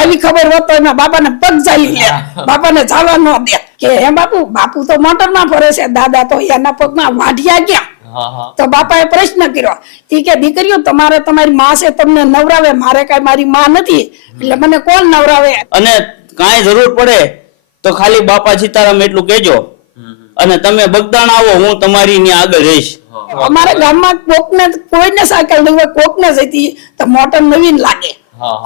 આવી ખબર હોત તો એના બાપાને પગ ચાલી લે. બાપાને ચાલવા ન દે. કે હે બાપુ બાપુ તો મોટરમાં ફરે છે. દાદા તો એના પગમાં વાઢિયા ગયા. તો બાપાએ પ્રશ્ન કર્યો. એ કે દીકરીઓ તમારે તમારી માં છે તમને નવરાવે. મારે કઈ મારી માં નથી. એટલે મને કોણ નવરાવે? અને કાંઈ જરૂર પડે તો ખાલી બાપા સીતારામ એટલું કેજો અને તમે બગદાણ આવો હું તમારી ત્યાં આગળ રહીશ. અમારા ગામમાં કોકને કોઈને સાયકલ નહીં હોય કોકને જતી તો મોટર નવીન લાગે.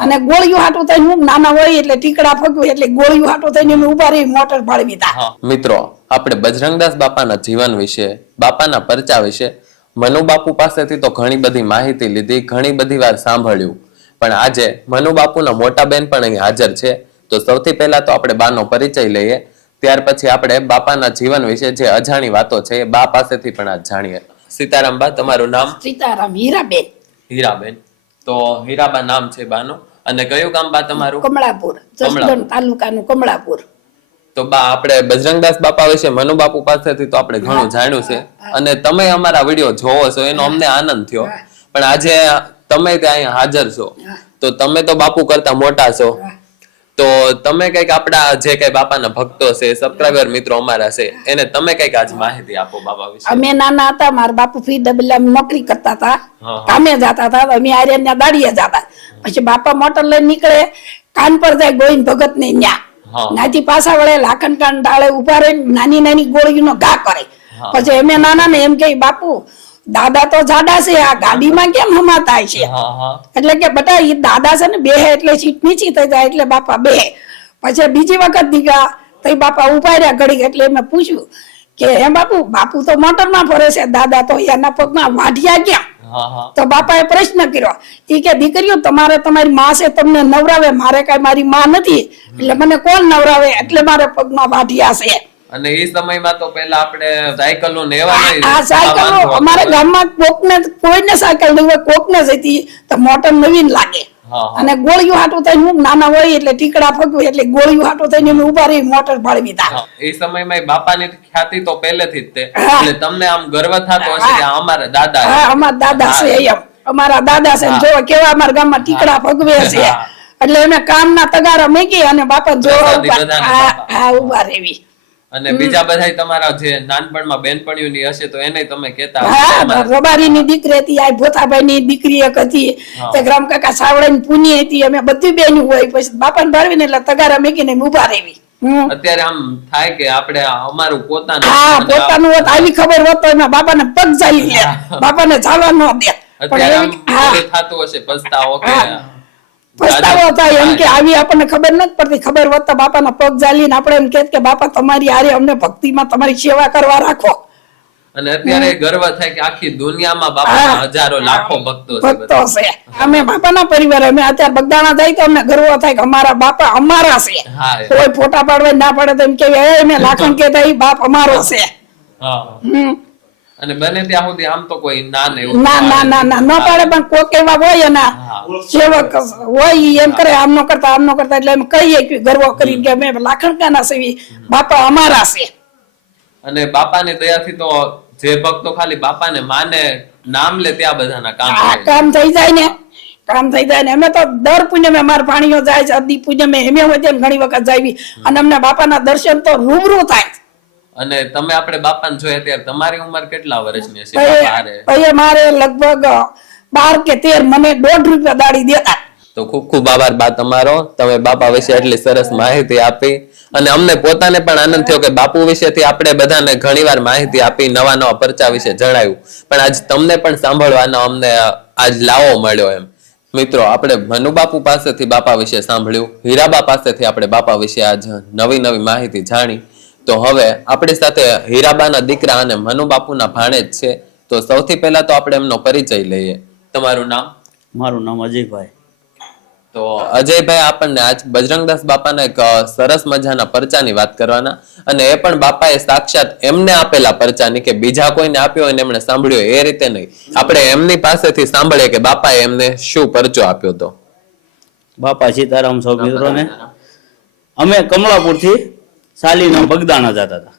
અને ગોળીઓ હાટું થઈને હું નાના હોય એટલે ટીકડા ફગવું એટલે ગોળીઓ હાટું થઈને અમે ઊભા રહી મોટર ફાળવી તા. મિત્રો આપણે બજરંગદાસ બાપાના જીવન વિશે બાપાના પરચા વિશે મનુ બાપુ પાસેથી તો ઘણી બધી માહિતી લીધી ઘણી બધી વાર સાંભળ્યું. પણ આજે મનુ બાપુના મોટા બેન પણ અહીં હાજર છે. તો સૌથી પહેલા તો આપણે બાનો પરિચય લઈએ. ત્યાર પછી આપણે બાપાના જીવન વિશે જે અજાણી વાતો છે એ બા પાસેથી પણ આજ જાણીએ. સીતારામ બા તમારું નામ? સીતારામ હીરાબેન. હીરાબેન. તો હીરાબા નામ છે બાનું. અને કયું ગામ બા તમારું? કમળાપુર જસદણ તાલુકાનું કમળાપુર. તો બા આપણે બજરંગદાસ બાપા વિશે મનુ બાપુ પાસેથી તો આપણે ઘણું જાણ્યું છે. અને તમે અમારા વીડિયો જોવો છો એનો અમને આનંદ થયો. પણ આજે તમે ત્યાં હાજર છો. તો તમે તો બાપુ કરતા મોટા છો. તો તમે કંઈક આપણા જે કઈ બાપાના ભક્તો છે સબસ્ક્રાઈબર મિત્રો અમારા છે એને તમે કંઈક આજ માહિતી આપો બાપા વિશે. અમે નાના હતા મારા બાપુ ફી ડબલ નોકરી કરતા હતા કામે જતા હતા અમે આર્યના દાડીએ જતા પછી બાપા મોટર લઈને નીકળે કાન પર જાય ગોવિંદ ભગત ને ન્યા. નાથી પાછા વળે લાખન કાન ડાળે ઊભા રહી નાની નાની ગોળીનો ઘા કરે. પછી અમે નાના ને એમ કે બાપુ દાદા તો જાડા છે આ ગાડીમાં કેમ હમાતા છે? એટલે કે બટા એ દાદા છે ને બેહે એટલે સીટ નીચી થઈ જાય એટલે બાપા બેહે પછી બીજી વખત દીગા તો બાપા ઊભા રહ્યા ઘડી એટલે મેં પૂછ્યું કે હે બાપુ બાપુ તો મોટરમાં ફરે છે દાદા તો એના પગમાં વાઢિયા ક્યાં? તો બાપાએ પ્રશ્ન કર્યો એ કે દીકરીઓ તમારે તમારી માં છે તમને નવરાવે મારે કઈ મારી માં નથી એટલે મને કોણ નવરાવે એટલે મારે પગમાં વાઢિયા છે. અને એ સમયમાં તો પેલા આપણે સાયકલો નું નહીં આ સાયકલો અમારા ગામમાં કોકને કોઈને સાયકલ નહીં હોય કોકને જતી તો મોટર નવીન લાગે. અને ગોળીઓ હાટું થઈને હું નાના હોય એટલે ટીકડા ફગવું એટલે ગોળીઓ હાટું થઈને અમે ઊભા રહી મોટર ફાળવી તા એ સમયમાં બાપાની ખ્યાતિ તો પહેલેથી જ તે. એટલે તમને આમ ગર્વ થતો હશે કે અમારા દાદા હા અમારા દાદા છે એમ. અમારા દાદા છે જો કેવા અમારા ગામમાં ટીકડા ફગવે છે. એટલે અમે કામના તગારા મૂકી અને બાપા જોવા હા ઊભા બધાને અને બીજા બધા તમારા જે નાનપણમાં બેનપણીઓની હશે તો એને તમે કેતા હશો. રબારી ની દીકરી હતી આ ભોથાભાઈ ની દીકરી એક હતી. તે રામ કાકા સાવડા ની પુની હતી અમે બધી બેન હોય પછી બાપા ને ભાળવીને એટલે તગારા મેકીને ઊભા રહેવી. અત્યારે આમ થાય કે આપણે અમારું પોતાનું હા પોતાનું હોત આવી ખબર હોત તો એના બાપાને પગ ચાલી બાપા બાપાને ચાલવા ન દે. અત્યારે આમ થતું હશે પસ્તાવો કે. પસ્તાવો થાય એમ કે આવી આપણને ખબર નથી પડતી. ખબર વધતા બાપાના પગ જાલીને આપણે એમ કે બાપા તમારી આરે અમને ભક્તિમાં તમારી સેવા કરવા રાખો. અને અત્યારે ગર્વ થાય કે આખી દુનિયામાં બાપાના હજારો લાખો ભક્તો ભક્તો છે. અમે બાપાના પરિવાર અમે અત્યારે બગદાણા જાય તો અમને ગર્વ થાય કે અમારા બાપા અમારા છે. કોઈ ફોટા પાડવા ના પાડે તો એમ કે એ મેં લાખણ કે બાપ અમારો છે. હા. અને બને ત્યાં સુધી આમ તો કોઈ ના ને ના ના ના ના ન પાડે પણ કોક એવા હોય ના સેવક હોય એમ કરે આમ નો કરતા આમ નો કરતા એટલે એમ કહીએ કે ગર્વ કરી કે અમે લાખણકાના સેવી બાપા અમારા છે. અને બાપાની દયાથી તો જે ભક્તો ખાલી બાપાને માને નામ લે ત્યાં બધાના કામ કામ થઈ જાય ને કામ થઈ જાય ને. અમે તો દર પૂનમે અમારા ભાણીઓ જાય છે અદી પૂનમે હેમે હોય તેમ ઘણી વખત જાવી અને અમને બાપાના દર્શન તો રૂબરૂ થાય. અને તમે આપણે બાપાને જોયા ત્યારે તમારી ઉંમર કેટલા વર્ષની હશે બાપા મારે લગભગ બાર કે તેર મને દોઢ રૂપિયા દાડી દેતા. તો ખૂબ ખૂબ આભાર બા તમારો. તમે બાપા વિશે એટલી સરસ માહિતી આપી અને અમને પોતાને પણ આનંદ થયો કે બાપુ વિશેથી આપણે બધાને ઘણીવાર માહિતી આપી નવા નવા પરચા વિશે જણાયું પણ આજ તમને પણ સાંભળવાનો અમને આજ લાવો મળ્યો એમ. મિત્રો આપણે મનુ બાપુ પાસેથી બાપા વિશે સાંભળ્યું હીરાબા પાસેથી આપણે બાપા વિશે આજ નવી નવી માહિતી જાણી. તો હવે આપણી સાથે હીરાબાના દીકરા અને મનુબાપુના ભાણેજ છે. તો સૌથી પહેલા તો આપણે એમનો પરિચય લઈએ. તમારું નામ? મારું નામ અજયભાઈ. તો અજયભાઈ આપણને આજ બજરંગદાસ બાપાના એક સરસ મજાના પરચાની વાત કરવાના. અને એ પણ બાપાએ સાક્ષાત એમને આપેલા પરચાની કે બીજા કોઈને આપ્યો હોય એમણે સાંભળ્યો. એ રીતે નહીં. આપણે એમની પાસેથી સાંભળીએ કે બાપાએ એમને શું પરચો આપ્યો હતો બાપા સીતારામ સૌ મિત્રોને. અમે કમળાપુરથી સાલીના બગદાણા જતા હતા.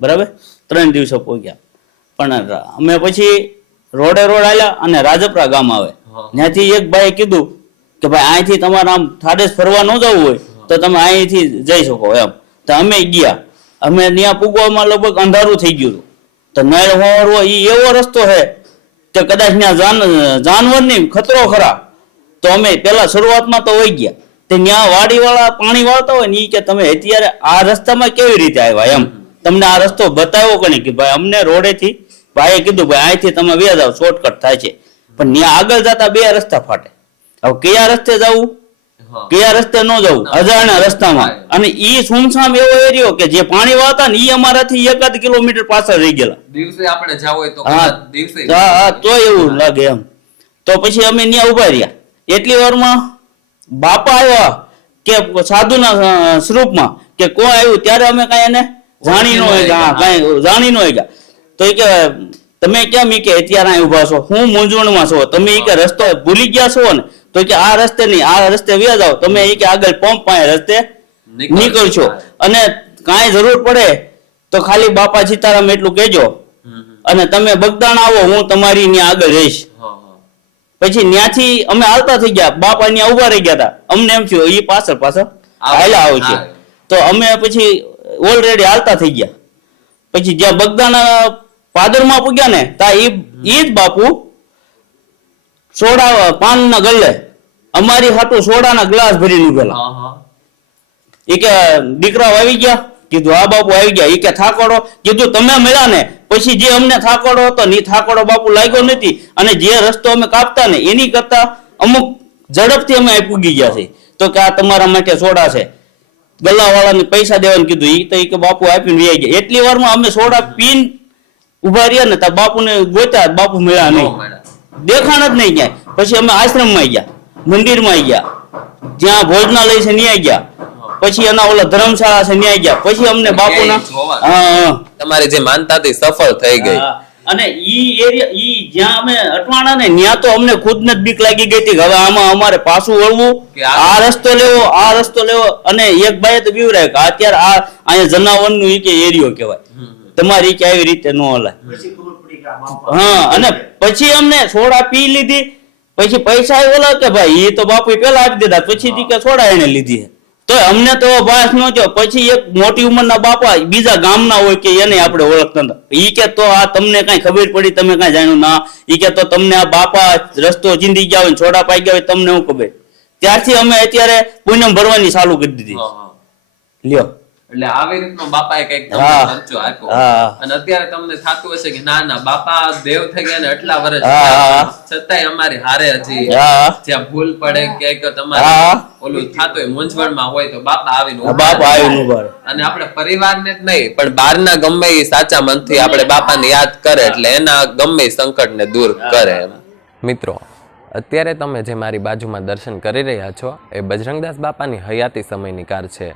બરાબર? ત્રણ દિવસો પહોંચ્યા પણ અમે પછી રોડે રોડ આવ્યા અને રાજપરા ગામ આવે. ત્યાંથી એક ભાઈએ કીધું કે ભાઈ અહીંથી તમારે આમ થાડે ફરવા ન જવું હોય તો તમે અહીંથી જઈ શકો એમ. તો અમે ગયા. અમે ત્યાં પૂગવામાં લગભગ અંધારું થઈ ગયું હતું. તો નળ હોરવો એ એવો રસ્તો છે કે કદાચ ત્યાં જાન જાનવરની ખતરો ખરા. તો અમે પેલા શરૂઆતમાં તો વહી ગયા. તે ત્યાં વાડીવાળા પાણી વાળતા હોય ને એ કે તમે અત્યારે આ રસ્તામાં કેવી રીતે આવ્યા? એમ. તમને આ રસ્તો બતાવ્યો કે નહીં કે ભાઈ અમને રોડેથી ભાઈએ કીધું ભાઈ અહીંથી તમે વ્યા જાવ શોર્ટકટ થાય છે. પણ ત્યાં આગળ જતા બે રસ્તા ફાટે. હવે કયા રસ્તે જવું? કયા રસ્તે ન જવું? અજાણ્યા રસ્તામાં. અને ઈ સુમસામ એવો એરિયો કે જે પાણી વાળતા ને ઈ અમારાથી એકાદ કિલોમીટર પાછળ રહી ગયેલા. દિવસે આપણે જાવ હોય તો હા. દિવસે હા તો એવું લાગે એમ. તો પછી અમે ત્યાં ઊભા રહ્યા. એટલી વારમાં બાપા આવ્યા કે સાધુના સ્વરૂપમાં કે કોઈ આવ્યું? ત્યારે અમે કઈ એને જાણી નો કઈ જાણી નો ગયા તો કે તમે કેમ કે અત્યારે અહીં ઊભા છો? હું મૂંઝવણમાં છો. તમે કે રસ્તો ભૂલી ગયા છો ને? તો કે આ રસ્તે નહીં આ રસ્તે વ્યા જાઓ. તમે એ કે આગળ પંપ પાસે રસ્તે નીકળશો. અને કાંઈ જરૂર પડે તો ખાલી બાપા સીતારામ એટલું કહેજો. અને તમે બગદાણ આવો હું તમારી ત્યાં આગળ રહીશ. પછી ત્યાંથી અમે હાલતા થઈ ગયા. બાપા ત્યાં ઊભા રહી ગયા હતા. અમને એમ થયું એ પાછળ પાછળ હાલા આવે છે. તો અમે પછી ઓલરેડી હાલતા થઈ ગયા. પછી જ્યાં બગદાના પાદરમાં પૂગ્યા ને ત્યાં એ જ બાપુ સોડા પાનના ગલ્લે અમારી હાટુ સોડાના ગ્લાસ ભરીને ઉભેલા. એ કે દીકરાઓ આવી ગયા? કીધું આ બાપુ આવી ગયા. એ કે થાકોડો. કીધું તમે મળ્યા ને પછી જે અમને થાકોડો હતો ને થાકોડો બાપુ લાગ્યો નથી અને જે રસ્તો અમે કાપતા ને એની કરતા અમુક ઝડપથી અમે પૂગી ગયા છે. તો કે આ તમારા માટે સોડા છે. ગલ્લાવાળાને પૈસા દેવાનું કીધું. એ તો કે બાપુ આપીને વ્યાઈ ગયા. એટલી વારમાં અમે સોડા પીન ઊભા રહ્યા ને તા બાપુને ગોતા બાપુ મળ્યા નહીં. દેખાણ જ નહીં ક્યાંય પછી અમે આશ્રમમાં ગયા. મંદિરમાં ગયા. જ્યાં ભોજનાલય છે ત્યાં ગયા. પછી એના ઓલા ધર્મશાળા છે ન્યાય ગયા. પછી અમને બાપુના. હા હા. તમારી જે માનતા હતી સફળ થઈ ગઈ. અને ઈ એરિયા ઈ જ્યાં અમે અટવાણા ને ત્યાં તો અમને ખુદ ને બીક લાગી ગઈ હતી હવે આમાં અમારે પાછું વળવું. આ- આ રસ્તો લેવો આ રસ્તો લેવો. અને એક ભાઈએ તો બીવરાય કે અત્યારે આ અહીંયા જનાવરનું કે એરિયો કહેવાય. તમારી કે આવી રીતે ન હલાય. હા અને પછી અમને સોડા પી લીધી. પછી પૈસા એ ઓલા કે ભાઈ એ તો બાપુ પેલા આપી દીધા. પછી કે સોડા એને લીધી છે. તો અમને તો ભાસ ન થયો. પછી એક મોટી ઉંમરના બાપા બીજા ગામના હોય કે એને આપણે ઓળખતા હતા. ઈ કે તો આ તમને કઈ ખબર પડી તમે કઈ જાણ્યું ના. ઈ કે તો તમને આ બાપા રસ્તો ચીંધી ગયા હોય છોડા પાઈ ગયા હોય તમને હું ખબર. ત્યારથી અમે અત્યારે પૂનમ ભરવાની ચાલુ કરી દીધી. લ્યો. એટલે આવી રીતનો બાપાએ કંઈક ખર્ચો આપ્યો. અને અત્યારે તમને થતું હશે કે ના ના બાપા દેવ થઈ ગયા ને એટલા વર્ષ. છતાંય અમારી હારે હજી જ્યાં ભૂલ પડે ક્યાંક તમારે ઓલું થતું હોય મૂંઝવણમાં હોય તો બાપા આવીને બાપા આવીને અને આપણે પરિવારને જ નહીં પણ બહારના ગમે એ સાચા મનથી આપણે બાપાને યાદ કરે એટલે એના ગમે સંકટ સંકટને દૂર કરે મિત્રો અત્યારે તમે જે મારી બાજુમાં દર્શન કરી રહ્યા છો એ બજરંગદાસ બાપાની હયાતી સમયની કાર છે.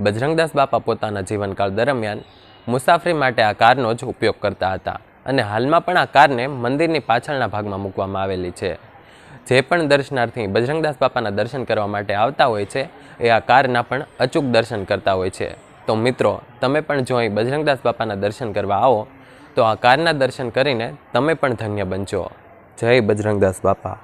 બજરંગદાસ બાપા પોતાના જીવનકાળ દરમિયાન મુસાફરી માટે આ કારનો જ ઉપયોગ કરતા હતા અને હાલમાં પણ આ કારને મંદિરની પાછળના ભાગમાં મૂકવામાં આવેલી છે. જે પણ દર્શનાર્થી બજરંગદાસ બાપાના દર્શન કરવા માટે આવતા હોય છે, એ આ કારના પણ અચૂક દર્શન કરતા હોય છે. તો મિત્રો, તમે પણ જો અહીં બજરંગદાસ બાપાના દર્શન કરવા આવો, તો આ કારના દર્શન કરીને તમે પણ ધન્ય બનજો. જય બજરંગદાસ બાપા.